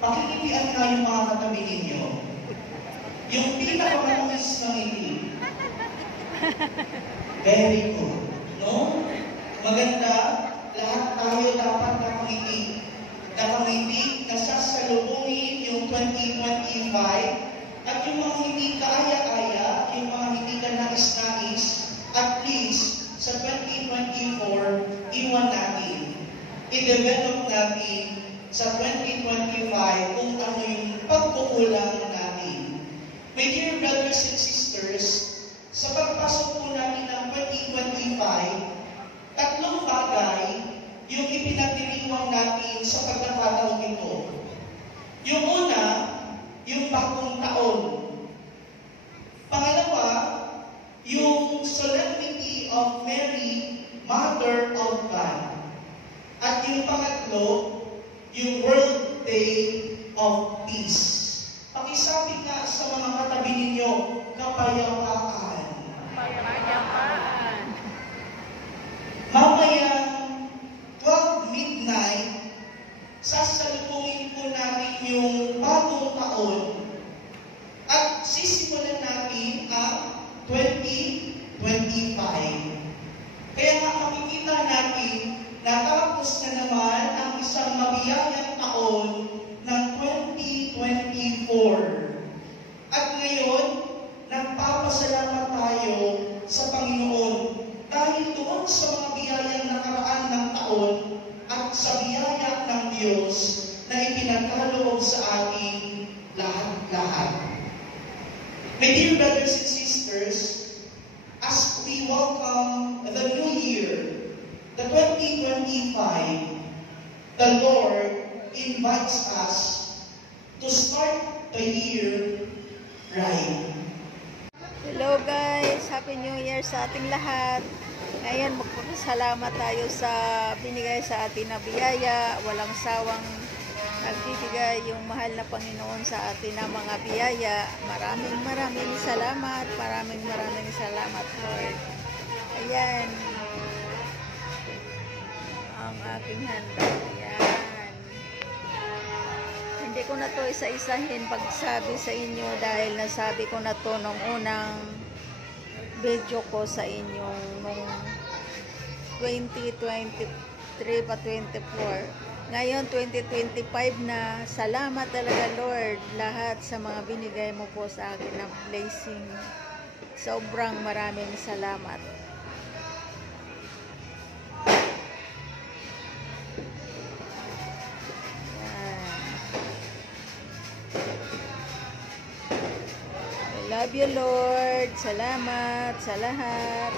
Pakikitian nga yung mga katabi ninyo. Yung pinakamatamis na ngiti. Very good. No? Maganda. Lahat tayo dapat nakangiti. Nakangiti na sasalubungin yung 2025 at yung mga hindi kaaya-aya, yung mga hindi ka nais-nais, at least sa 2024, iwan natin. I-develop natin sa 2025 kung ano yung pagkukulang natin. My dear brothers and sisters, sa pagpasok po natin ng 2025, tatlong bagay yung ipinagdiriwang natin sa pagkakataong ito. Yung una, yung bagong taon. Pangalawa, yung solemnity of Mary, Mother of God. At yung pangatlo, yung World Day of Peace. Pakisabi nga sa mga katabi ninyo, kapayapaan. Kapayapaan. Mamaya, 12 midnight, sasalubungin po natin yung bagong taon at sisimulan natin ang 2025. Kaya nga makikita natin na tapos na naman ang isang mabiyayang taon ng 2024. At ngayon, nagpapasalamat tayo sa Panginoon dahil doon sa mga biyayang nakaraan ng taon at sa biyaya ng Diyos na ipinagkaloob sa ating lahat-lahat. My dear brothers and sisters, as we welcome the new year, the 2025, the Lord invites us to start the year right. Hello guys! Happy New Year sa ating lahat. Ngayon magpapasalamat tayo sa binigay sa atin na biyaya. Walang sawang nagbibigay yung mahal na Panginoon sa atin na mga biyaya. Maraming salamat. Maraming salamat, Lord. Ayan. Ang aking handa. Ayan. Hindi ko na to isa-isahin pagsabi sa inyo dahil nasabi ko na to nung unang video ko sa inyo nung 2023 pa 24. Ngayon 2025 na. Salamat talaga, Lord, lahat sa mga binigay mo po sa akin na blessing. Sobrang maraming salamat. I love you, Lord. Salamat sa lahat.